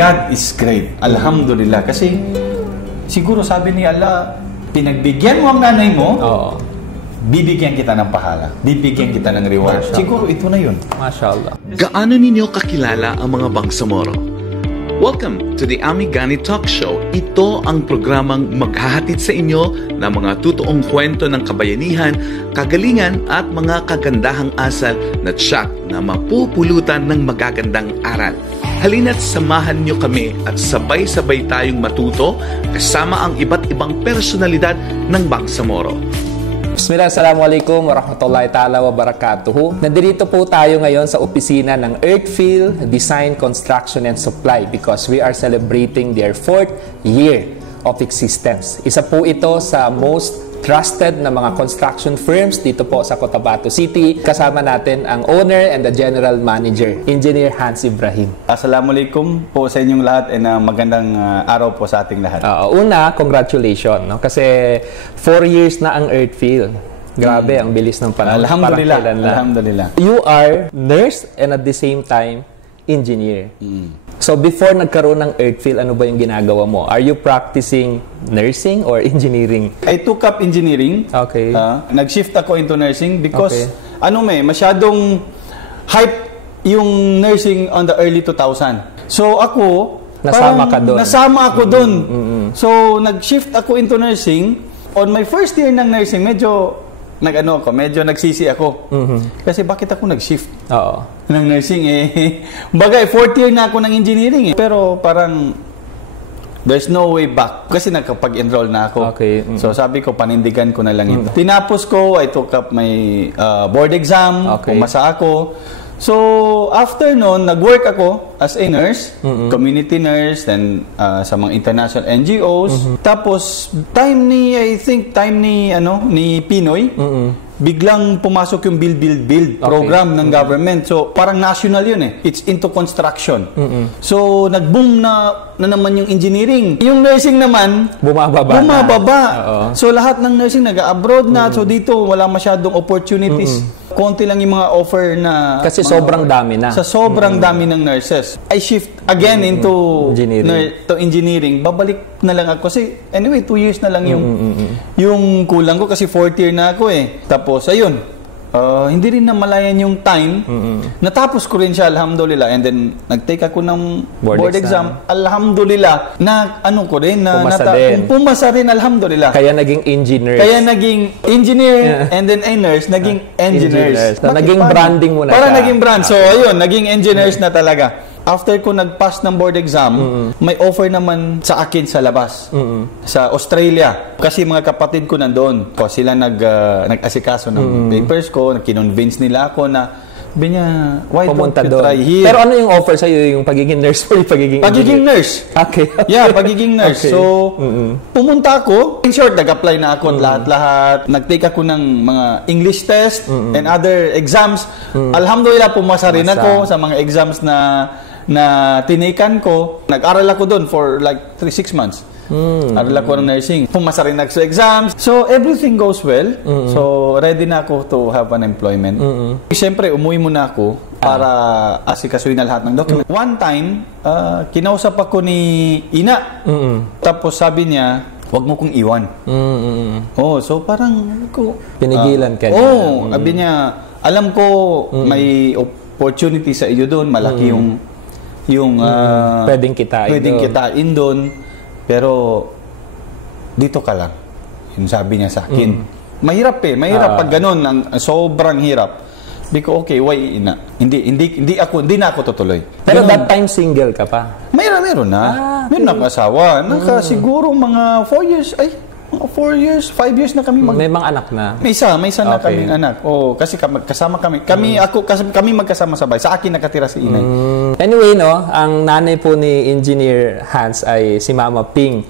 God is great. Alhamdulillah. Kasi siguro sabi ni Allah, pinagbigyan mo ang nanay mo, bibigyan kita ng pahala. Bibigyan kita ng reward. Siguro ito na yun. Mashallah. Gaano ninyo kakilala ang mga Bangsamoro? Welcome to the Amigani Talk Show. Ito ang programang maghahatid sa inyo ng mga totoong kwento ng kabayanihan, kagalingan at mga kagandahang asal na tiyak na mapupulutan ng magagandang aral. Halina't samahan nyo kami at sabay-sabay tayong matuto kasama ang iba't ibang personalidad ng Bangsamoro. Bismillah, assalamualaikum warahmatullahi ta'ala wabarakatuhu. Nandito po tayo ngayon sa opisina ng Earthfield Design, Construction and Supply because we are celebrating their 4th year of existence. Isa po ito sa most trusted na mga construction firms dito po sa Cotabato City. Kasama natin ang owner and the general manager, Engineer Hans Ibrahim. Assalamualaikum po sa inyong lahat and magandang araw po sa ating lahat. Una, congratulations. No? Kasi 4 years na ang Earthfield. Grabe, ang bilis ng panahon. Alhamdulillah. Alhamdulillah. You are nurse and at the same time, engineer. So before nagkaroon ng Earthfield, ano ba yung ginagawa mo? Are you practicing nursing or engineering? I took up engineering. Okay. Nag-shift ako into nursing because masyadong hype yung nursing on the early 2000. So ako, nasama ka doon. Nasama ako doon. So nag-shift ako into nursing. On my first year ng nursing, medyo nagsisi ako. Kasi bakit ako nag-shift? Ng nursing Bagay, 4th year na ako ng engineering Pero parang there's no way back. Kasi nakapag-enroll na ako. Okay. So sabi ko, panindigan ko na lang ito. Tinapos ko, I took up my board exam. Pumasa ako. So, after noon, nag-work ako as a nurse, community nurse, then sa mga international NGOs. Tapos, I think ni Pinoy, biglang pumasok yung build program ng government. So, parang national yun It's into construction. So, nag-boom na naman yung engineering. Yung nursing naman, bumababa. So, lahat ng nursing nag-abroad na. So, dito, wala masyadong opportunities. Konti lang yung mga offer na... Kasi sobrang dami na. Sa sobrang dami ng nurses. I shift again into engineering. Babalik na lang ako. Kasi anyway, 2 years na lang yung kulang ko kasi 4th year na ako Tapos, ayun. Hindi rin namalayan yung time. Natapos ko rin siya, alhamdulillah. And then, nag-take ako ng board exam. Alhamdulillah. Pumasa rin, alhamdulillah. Kaya naging engineer. And then a nurse, naging engineers. Naging branding mo na siya. Naging brand. So, ayun, naging engineers na talaga. After ko nag-pass ng board exam, may offer naman sa akin sa labas. Sa Australia. Kasi mga kapatid ko nandoon. Sila nag-asikaso ng papers ko. Kinonvince nila ako na why don't you try here? Pero ano yung offer sa'yo? Yung pagiging nurse o yung pagiging nurse. Okay. Yeah, pagiging nurse. Okay. So, pumunta ako. In short, nag-apply na ako lahat-lahat. Nag-take ako ng mga English test and other exams. Alhamdulillah, pumasa rin ako sa mga exams na tinikan ko. Nag-aral ako doon for like 6 months. Aral ako ng nursing. Pumasa rin ako sa exams. So, everything goes well. So, ready na ako to have an employment. Siyempre, umuwi muna ako para asikasuhin na lahat ng document. One time, kinausap ako ni Ina. Tapos sabi niya, wag mo kong iwan. So parang pinigilan ka niya. Sabi niya, alam ko may opportunity sa iyo doon. Malaki yung pwedeng kitain doon. Pero dito ka lang. Yung sabi niya sa akin. Mahirap pag ganun, sobrang hirap. Hindi ko, okay, why Ina? Hindi na ako tutuloy. Pero that time single ka pa? Meron na. Meron na asawa. Siguro mga 4 years, 4 years, 5 years na kami may mga anak na. May isa na kaming anak. Kasi kasama kami. Kami magkasama sabay. Sa akin nakatira si Inay. Anyway, ang nanay po ni Engineer Hans ay si Mama Ping.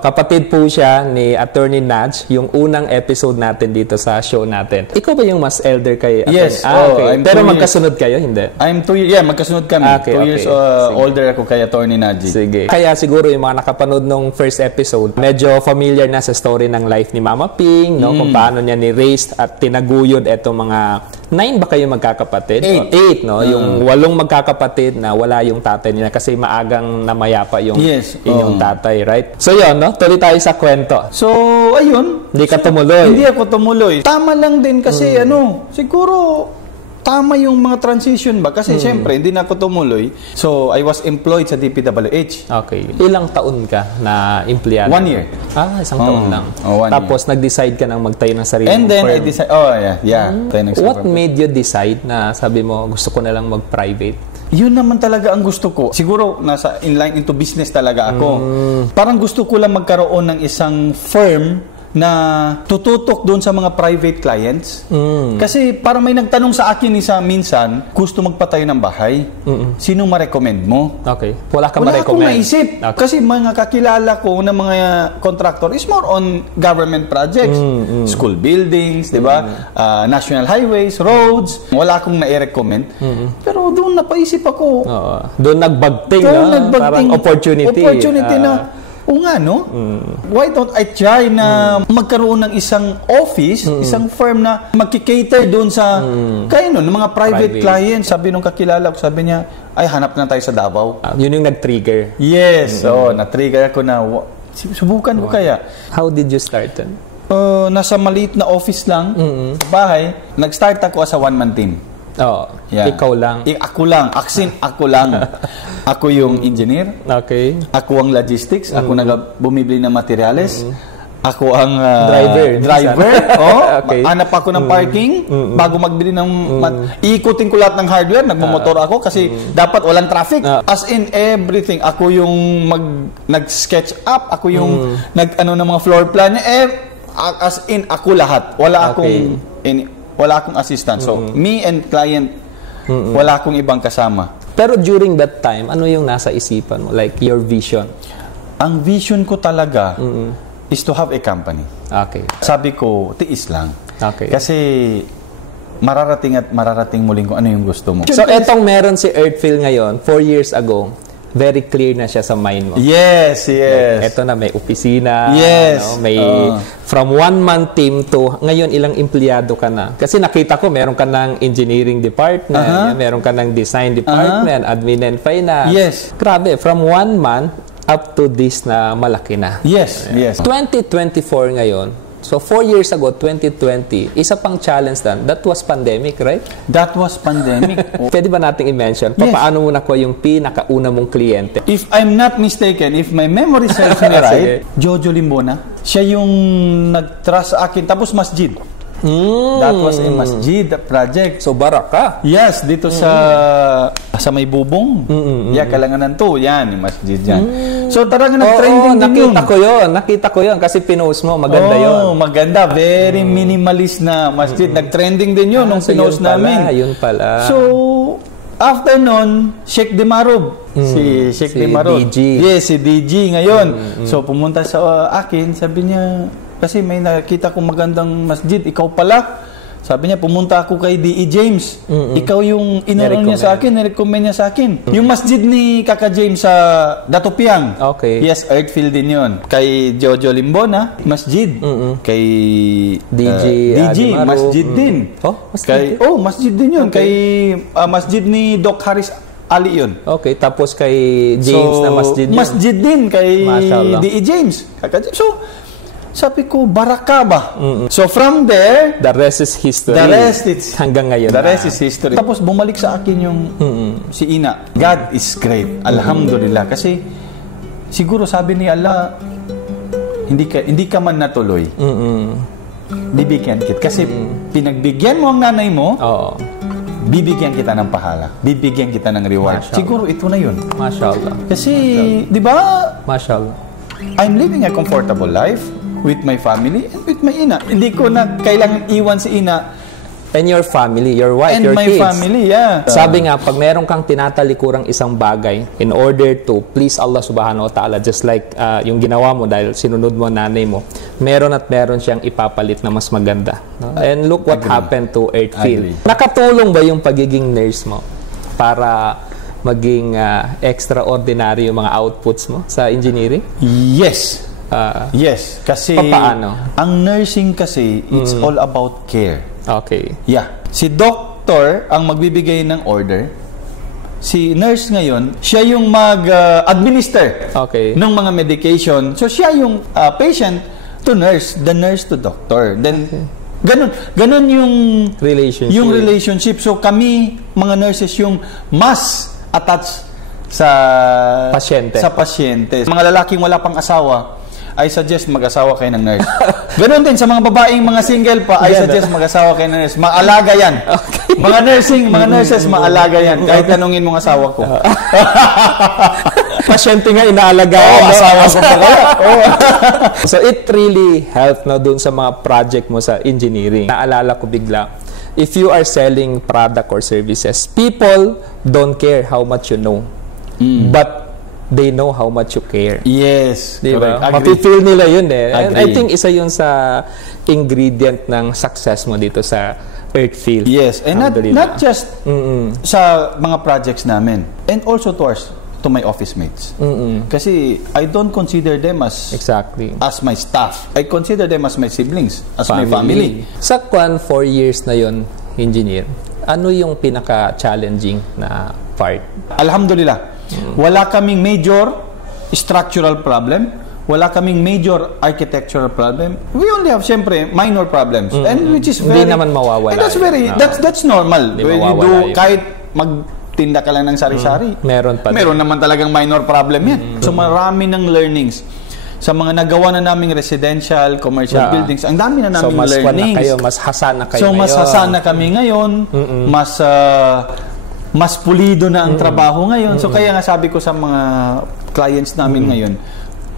Kapatid po siya ni Attorney Naj, yung unang episode natin dito sa show natin. Ikaw ba yung mas elder kay Attorney? Yes. Okay. Pero magkasunod kayo, hindi? I'm 2 years. Yeah, magkasunod kami. 2 years older ako kay Attorney Naj. Sige. Kaya siguro yung mga nakapanood nung first episode, medyo familiar na sa story ng life ni Mama Ping, kung paano niya ni-raised at tinaguyod etong mga 9 ba kayo magkakapatid? 8, 8. no? Yung 8 magkakapatid na wala yung tatay nila kasi maagang namayapa yung inyong tatay, right? So yun, no? Tuloy tayo sa kwento. So, ayun. Hindi ka tumuloy. Hindi ako tumuloy. Tama lang din kasi siguro tama yung mga transition ba? Kasi syempre, hindi na ako tumuloy. So, I was employed sa DPWH. Okay. Ilang taon ka na empleyado? 1 year. Isang taon lang. Tapos, nag-decide ka nang magtayo ng sarili And then, firm. I decide, What made you decide na sabi mo, gusto ko na lang mag-private? Yun naman talaga ang gusto ko. Siguro, nasa inline into business talaga ako. Parang gusto ko lang magkaroon ng isang firm na tututok doon sa mga private clients. Kasi parang may nagtanong sa akin minsan, gusto magpatayo ng bahay. Sino ma-recommend mo? Okay. Wala kang ma-recommend. Wala akong naisip. Okay. Kasi mga kakilala ko na mga contractor is more on government projects. School buildings, di ba? National highways, roads. Wala akong na-recommend. Pero doon napaisip ako. Doon nagbagting, parang opportunity. Na o nga, no? Why don't I try na magkaroon ng isang office, isang firm na magkikater doon sa mga private clients. Sabi nung kakilala ko, sabi niya, ay, hanap na tayo sa Davao. Yun yung nag-trigger. Yes. Na-trigger ako na, subukan ko kaya. How did you start then? Nasa maliit na office lang, bahay. Nag-start ako as a one-man team. Ikaw lang. Ako lang. Ako lang. Ako yung engineer. Okay. Ako ang logistics. Ako bumibili ng materyales. Ako ang driver. Okay. Hanap ako ng parking bago magbili ng iikutin ko lahat ng hardware. Nagmumotor ako kasi dapat walang traffic. As in everything. Ako yung nag-sketch up. Ako yung ng mga floor plan niya. As in ako lahat. Wala akong assistant. So, me and client, wala akong ibang kasama. Pero during that time, ano yung nasa isipan mo? Like, your vision? Ang vision ko talaga is to have a company. Okay. Sabi ko, tiis lang. Okay. Kasi, mararating muling kung ano yung gusto mo. So, etong meron si Earthfeel ngayon, 4 years ago, very clear na siya sa mind mo. Yes. Ito na, may opisina. Yes. May from one-man team to ngayon ilang empleyado ka na. Kasi nakita ko, meron ka ng engineering department, meron ka ng design department, admin and finance. Yes. Grabe, from one man up to this na malaki na. Yes. 2024 ngayon, so 4 years ago, 2020, isa pang challenge that was pandemic, right? That was pandemic. Pwede ba nating i-mention? Paano mo nakuha yung pinakauna mong kliyente? If I'm not mistaken, if my memory serves me right, Jojo Limbona, siya yung nag-trust sa akin. Tapos masjid. That was a masjid project. So, Baraka? Yes, dito sa may bubong. Kalanganan to. Yan, yung masjid yan. So, talaga nag-trending din yun. Nakita ko yun kasi pinost mo. Maganda yun. Maganda. Very minimalist na masjid. Nag-trending din yun nung pinost namin. Yun pala. So, after nun, Sheikh Dimarub. Si Sheikh Dimarub. DG. Yes, si DG ngayon. So, pumunta sa akin, sabi niya, kasi may nakita kong magandang masjid, ikaw pala. Sabi niya, pumunta ako kay D.E. James. Ikaw yung nirecommend niya sa akin. Yung masjid ni Kaka James sa Datopiang. Okay. Yes, Earthfield din yun. Kay Jojo Limbona, masjid. Kay DG, masjid din. Masjid din yun. Kay masjid ni Doc Harris Ali yun. Okay, tapos kay James na masjid yun. Masjid din kay D.E. James. Kaka James. So, sabi ko, Baraka ba? So, from there, the rest is history. Hanggang ngayon. The rest is history. Tapos, bumalik sa akin yung si Ina. God is great. Alhamdulillah. Kasi, siguro sabi ni Allah, hindi ka man natuloy. Bibigyan kita. Kasi, pinagbigyan mo ang nanay mo, bibigyan kita ng pahala. Bibigyan kita ng reward. Mashallah. Siguro, ito na yun. Mashallah. Kasi, di ba? Mashallah. I'm living a comfortable life with my family and with my ina. Hindi ko na kailangan iwan si ina. And your family, your wife, and your kids. And my family, yeah. Sabi nga, pag meron kang tinatalikurang isang bagay in order to please Allah subhanahu wa ta'ala, just like yung ginawa mo dahil sinunod mo nanay mo, meron siyang ipapalit na mas maganda. No? And look what happened to Earthfield. Nakatulong ba yung pagiging nurse mo para maging extraordinary yung mga outputs mo sa engineering? Yes. Yes. Kasi paano? Ang nursing kasi, it's all about care. Okay. Yeah. Si doctor ang magbibigay ng order. Si nurse ngayon, siya yung mag-administer ng mga medication. So, siya yung patient to nurse, the nurse to doctor. Then, ganun yung relationship. So, kami, mga nurses, yung mas attached sa pasyente. Mga lalaking wala pang asawa, I suggest mag-asawa kayo ng nurse. Ganon din sa mga babaeng mga single pa, I suggest mag-asawa kayo ng nurse. Maalaga yan. Okay. Mga nurses, maalaga yan. Kahit tanungin mong asawa ko. Pasyente nga inaalaga. Asawa ko pa kaya. So it really helped dun sa mga project mo sa engineering. Naalala ko bigla, if you are selling product or services, people don't care how much you know. But they know how much you care. Yes. Diba? Mapifeel nila yun eh. And I think isa yun sa ingredient ng success mo dito sa Earthfield. Yes. And not just sa mga projects namin. And also to my office mates. Kasi I don't consider them as my staff. I consider them as my siblings, as my family. Sa 4 years na yun, engineer, ano yung pinaka-challenging na part? Alhamdulillah. Wala kaming major structural problem. Wala kaming major architectural problem. We only have, syempre, minor problems. And which is very... Hindi naman mawawala. And that's normal. When you do, kahit magtinda ka lang ng sari-sari, meron naman talagang minor problem yan. So marami ng learnings. Sa mga nagawa na naming residential, commercial buildings, ang dami na naming learnings. Mas hasa na kayo ngayon. Mas hasa na kami ngayon. Mas pulido na ang trabaho ngayon. So kaya nga sabi ko sa mga clients namin ngayon,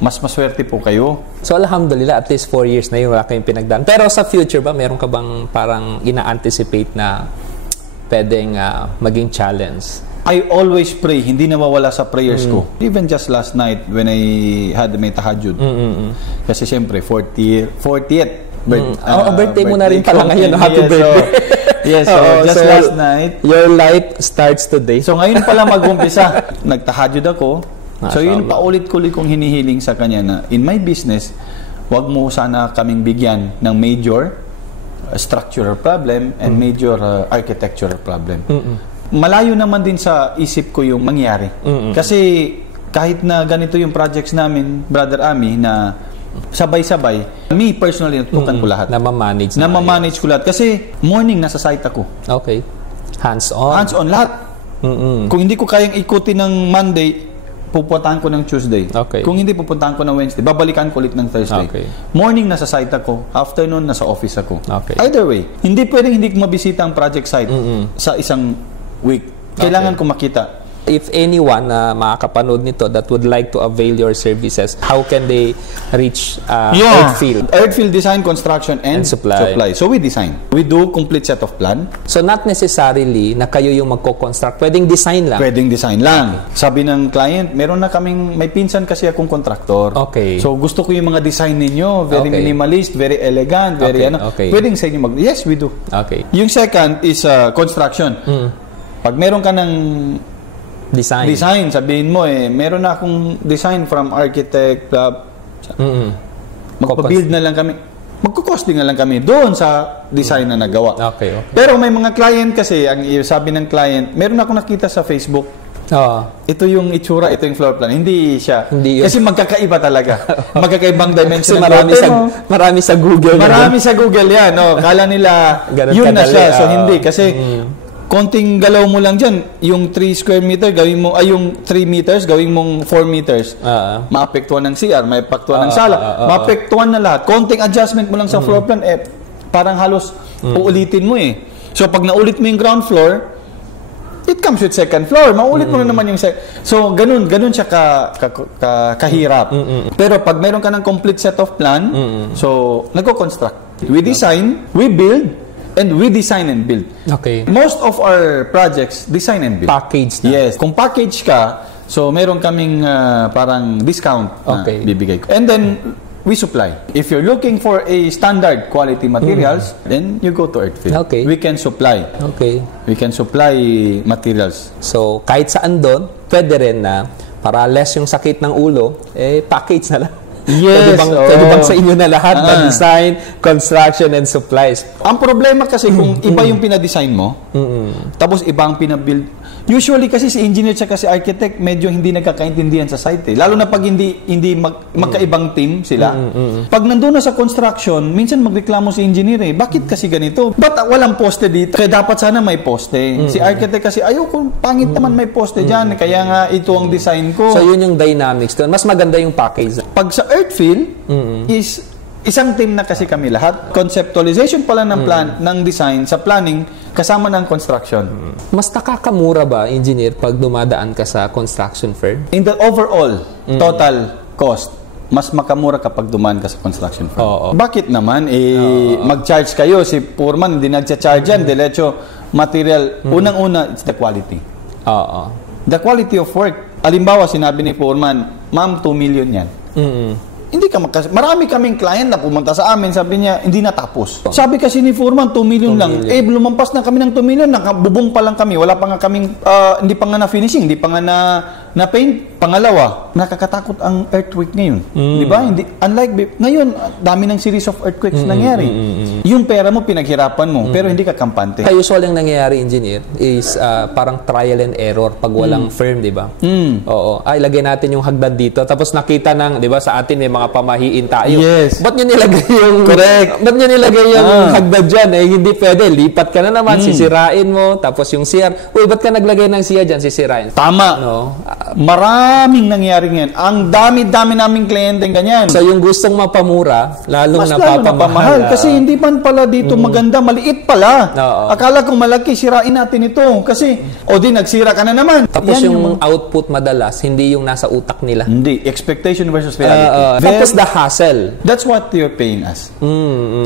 mas maswerte po kayo. So alhamdulillah, at least 4 years na yun, wala kayong pinagdaan. Pero sa future ba, meron ka bang parang ina-anticipate na pwedeng maging challenge? I always pray, hindi nawawala sa prayers ko. Even just last night when I had my tahajjud. Kasi siyempre, 40th birthday mo na rin pala ngayon. Happy birthday. Yes, so just last night. Your life starts today. So ngayon pala mag-umpisa. Nagtahajud ako. So yun paulit-ulit kong hinihiling sa kanya na in my business, wag mo sana kaming bigyan ng major structural problem and major architectural problem. Malayo naman din sa isip ko yung mangyari. Kasi kahit na ganito yung projects namin, Brother Ami, na sabay-sabay, me personally natutukan ko lahat. Na-manage ko lahat. Kasi morning nasa site ako. Okay. Hands-on. Hands-on lahat. Kung hindi ko kayang ikutin ng Monday, pupuntahan ko ng Tuesday. Okay. Kung hindi, pupuntahan ko ng Wednesday. Babalikan ko ulit ng Thursday. Okay. Morning nasa site ako. Afternoon nasa office ako. Okay. Either way. Hindi pwedeng hindi ko mabisita ang project site sa isang week. Kailangan ko makita. If anyone na makakapanood nito that would like to avail your services, how can they reach Earthfield? Earthfield Design, Construction, and Supply. So we design. We do complete set of plan. So not necessarily na kayo yung magko-construct. Pwedeng design lang. Pwedeng design lang. Sabi ng client, meron na kaming, may pinsan kasi akong kontraktor. Okay. So gusto ko yung mga design ninyo, very minimalist, very elegant, very Pwedeng sa inyo yes, we do. Okay. Yung second is construction. Pag meron ka ng design, sabihin mo meron na akong design from architect, magpa-build na lang kami, magko-costing na lang kami doon sa design na nagawa. Okay. Pero may mga client kasi, ang sabi ng client, meron akong nakita sa Facebook, ito yung itsura, ito yung floor plan. Hindi siya. Kasi magkakaiba talaga. Magkakaibang dimension. Marami sa Google. Marami sa Google yan. Kala nila, yun na siya. So hindi. Kasi konting galaw mo lang dyan, yung 3 square meter, gawin mo, yung 3 meters, gawin mong 4 meters. Maapektuhan ng CR, maapektuhan ng sala, maapektuhan na lahat. Konting adjustment mo lang sa floor plan, parang halos uulitin mo So, pag naulit mo yung ground floor, it comes with second floor. Maulit mo na naman yung So, ganun siya kahirap. Pero pag meron ka ng complete set of plan, so, nagko-construct. We design, we build, and we design and build. Okay. Most of our projects, design and build. Package na. Yes. Kung package ka, so meron kaming parang discount na bibigay ko. And then, we supply. If you're looking for a standard quality materials, then you go to Earthfield. Okay. We can supply. Okay. We can supply materials. So, kahit saan doon, pwede rin na para less yung sakit ng ulo, package na lang. Yes. Pwede bang sa inyo na lahat na design, construction, and supplies? Ang problema kasi kung iba yung pinadesign mo, tapos iba ang pinabuild. Usually kasi si engineer at si architect medyo hindi nagkakaintindihan sa site. Lalo na pag hindi magkaibang team sila. Pag nandun na sa construction, minsan magreklamo si engineer bakit kasi ganito? Ba't walang poste dito? Kaya dapat sana may poste. Si architect kasi ayoko, pangit naman may poste dyan. Kaya nga ito ang design ko. So yun yung dynamics doon. Mas maganda yung package. Pag sa Earthfield is isang team na kasi kami lahat. Conceptualization pala ng plan, ng design, sa planning, kasama ng construction. Mas nakakamura ba, engineer, pag dumadaan ka sa construction firm? In the overall, total cost, mas makamura kapag dumaan ka sa construction firm. Oo. Bakit naman? Mag-charge kayo. Si Foreman, hindi nag-charge yan. Diretso, material. Unang-una, it's the quality. Oo. The quality of work. Halimbawa, sinabi ni Foreman, ma'am, 2 million yan. Hindi ka marami kaming client na pumunta sa amin, sabi niya, hindi natapos. Sabi kasi ni Foreman, 2 million lang. Lumampas na kami ng 2 million, nakabubong pa lang kami. Wala pa nga kaming, hindi pa nga na-finishing, hindi pa nga na-paint. Pangalawa, nakakatakot ang earthquake ngayon. Di ba? Unlike, ngayon, dami ng series of earthquakes nangyari. Yung pera mo, pinaghirapan mo, pero hindi ka kampante. Kaya usual yung nangyayari, engineer, is parang trial and error pag walang firm, di ba? Oo. Ay, lagay natin yung hagdan dito. Tapos nakita ng, di ba, sa atin may mga pamahiin tayo. Yes. Ba't nyo nilagay yung... Correct. Ba't nyo nilagay yung hagdan dyan? Hindi pwede. Lipat ka na naman, sisirain mo. Tapos yung CR. Uy, ba't ka naglagay ng CR dyan? Sisirain. Tama. No? Maraming nangyari ngayon. Ang dami-dami naming kliyente ganyan. So yung gustong mapamura, lalong napapamahal. Kasi hindi man pala dito maganda, maliit pala. Oo. Akala ko malaki, sirain natin ito. Kasi, nagsira ka na naman. Tapos yung output madalas, hindi yung nasa utak nila. Hindi. Expectation versus reality. Tapos the hassle. That's what you're paying us.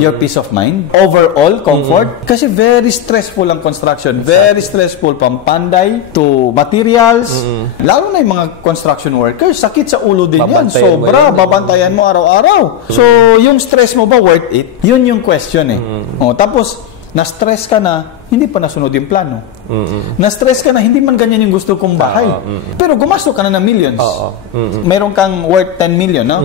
Your peace of mind. Overall, comfort. Kasi very stressful ang construction. Very stressful from panday to materials. Lalo na yung mga construction workers, sakit sa ulo din yan. Sobra, babantayan mo araw-araw. So, yung stress mo ba worth it? Yun yung question tapos, na-stress ka na, hindi pa nasunod yung plano. Na-stress ka na, hindi man ganyan yung gusto kong bahay. Pero gumasto ka na ng millions. Meron kang worth 10 million, no?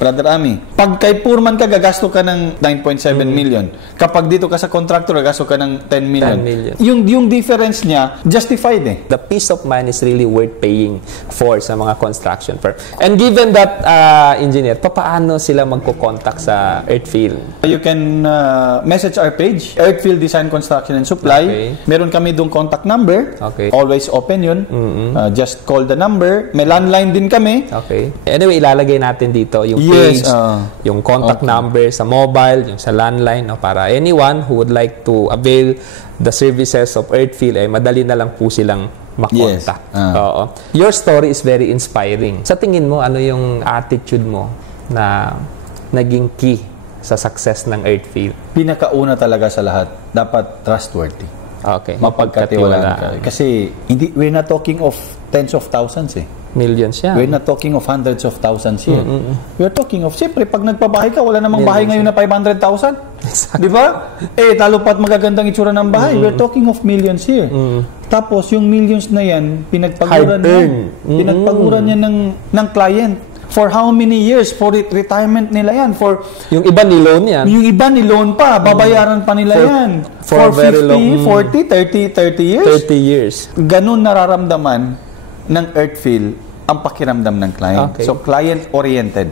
Brother Ami. Pag kay Foreman ka, gagasto ka ng 9.7 million. Kapag dito ka sa contractor, gagasto ka ng 10 million. 10 million. Yung difference niya, justified The peace of mind is really worth paying for sa mga construction firm. And given that, engineer, paano sila magko-contact sa Earthfield? You can message our page, Earthfield Design, Construction, and Supply. Okay. Meron kami doon contact number. Okay. Always open yun. Just call the number. May landline din kami. Okay. Anyway, ilalagay natin dito yung page, yung contact number sa mobile, yung sa landline, para anyone who would like to avail the services of Earthfield, madali na lang po silang makontak. Oo. Your story is very inspiring. Sa tingin mo, ano yung attitude mo na naging key sa success ng Earthfield? Pinakauna talaga sa lahat, dapat trustworthy. Okay. Mapagkatiwalaan ka. Kasi we're not talking of tens of thousands Millions yan. We're not talking of hundreds of thousands here. We're talking of, siyempre, pag nagpabahay ka, wala namang bahay ngayon na 500,000. Di ba? Talo pa't magagandang itsura ng bahay. We're talking of millions here. Tapos, yung millions na yan, pinagpaguran niya ng client. For how many years? For retirement nila yan. Yung iba ni-loan yan. Yung iba ni-loan pa. Babayaran pa nila yan. For 50, 40, 30 years? 30 years. Ganun nararamdaman ng Earthfield ang pakiramdam ng client. Okay. So, client-oriented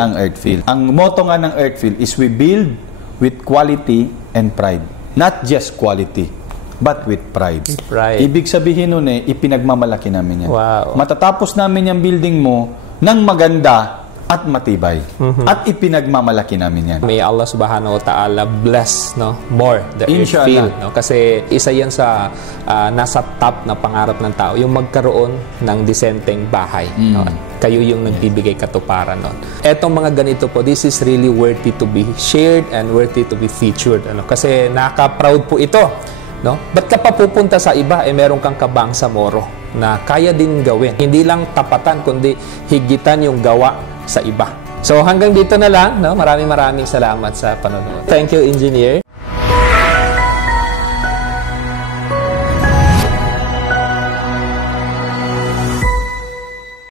ang Earthfield. Ang motto nga ng Earthfield is we build with quality and pride. Not just quality, but with pride. Ibig sabihin nun ipinagmamalaki namin yan. Wow. Matatapos namin yung building mo ng maganda at matibay. At ipinagmamalaki namin yan. May Allah subhanahu wa ta'ala bless more the Earthfield. Kasi isa yan sa nasa top na pangarap ng tao, yung magkaroon ng disenteng bahay. Kayo yung nagbibigay katuparan nun. Etong mga ganito po, this is really worthy to be shared and worthy to be featured. Kasi nakaka-proud po ito. Ba't ka pa pupunta sa iba? Meron kang Kabangsamoro na kaya din gawin. Hindi lang tapatan, kundi higitan yung gawa sa iba. So hanggang dito na lang. Maraming salamat sa panonood. Thank you, Engineer.